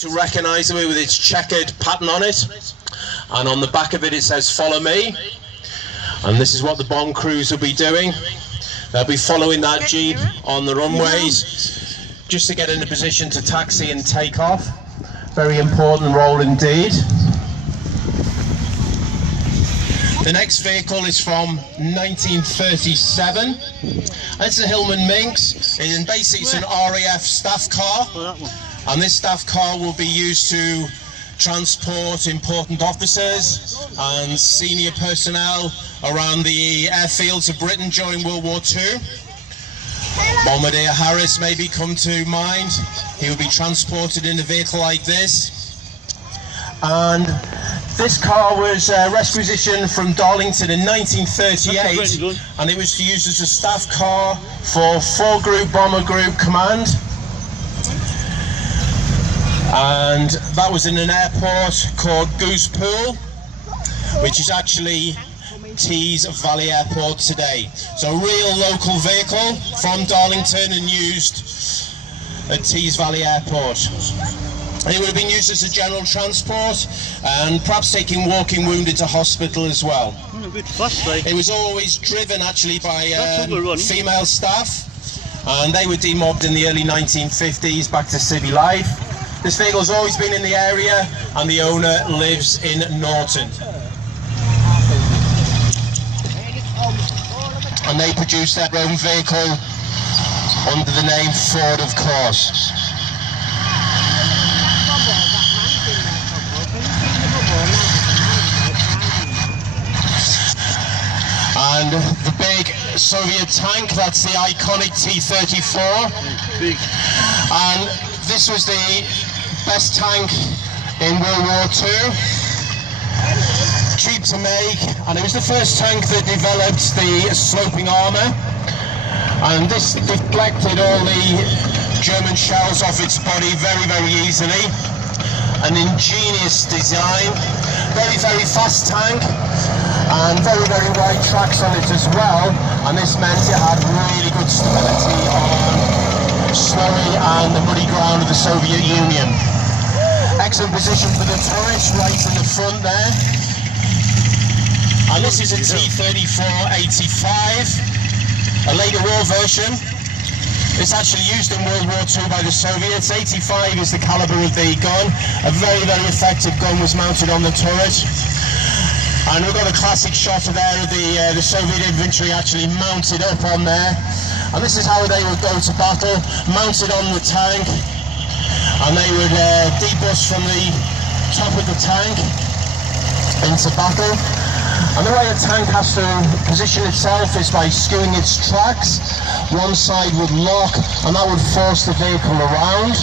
To recognise it with its checkered pattern on it, and on the back of it it says "Follow me," and this is what the bomb crews will be doing. They'll be following that jeep on the runways just to get in a position to taxi and take off. Very important role indeed. The next vehicle is from 1937. It's a Hillman Minx, and basically it's an RAF staff car. And this staff car will be used to transport important officers and senior personnel around the airfields of Britain during World War II. Bombardier Harris maybe come to mind. He will be transported in a vehicle like this. And this car was requisitioned from Darlington in 1938, and it was used as a staff car for 4-Group Bomber Group Command. And that was in an airport called Goose Pool, which is actually Tees Valley Airport today. So a real local vehicle from Darlington and used at Tees Valley Airport. It would have been used as a general transport and perhaps taking walking wounded to hospital as well. A bit fast, like. It was always driven actually by female staff, and they were demobbed in the early 1950s back to city life. This vehicle has always been in the area, and the owner lives in Norton. And they produce their own vehicle under the name Ford, of course. And the big Soviet tank, that's the iconic T-34. And this was the best tank in World War II. Cheap to make, and it was the first tank that developed the sloping armour. And this deflected all the German shells off its body very, very easily. An ingenious design, very, very fast tank, and very, very wide tracks on it as well. And this meant it had really good stability on snowy and the muddy ground of the Soviet Union. Excellent position for the turret right in the front there. And this is a T-34-85, a later war version. It's actually used in World War II by the Soviets. 85 is the caliber of the gun. A very, very effective gun was mounted on the turret. And we've got a classic shot there of the Soviet infantry actually mounted up on there. And this is how they would go to battle, mounted on the tank. And they would debus from the top of the tank into battle. And the way a tank has to position itself is by skewing its tracks. One side would lock, and that would force the vehicle around.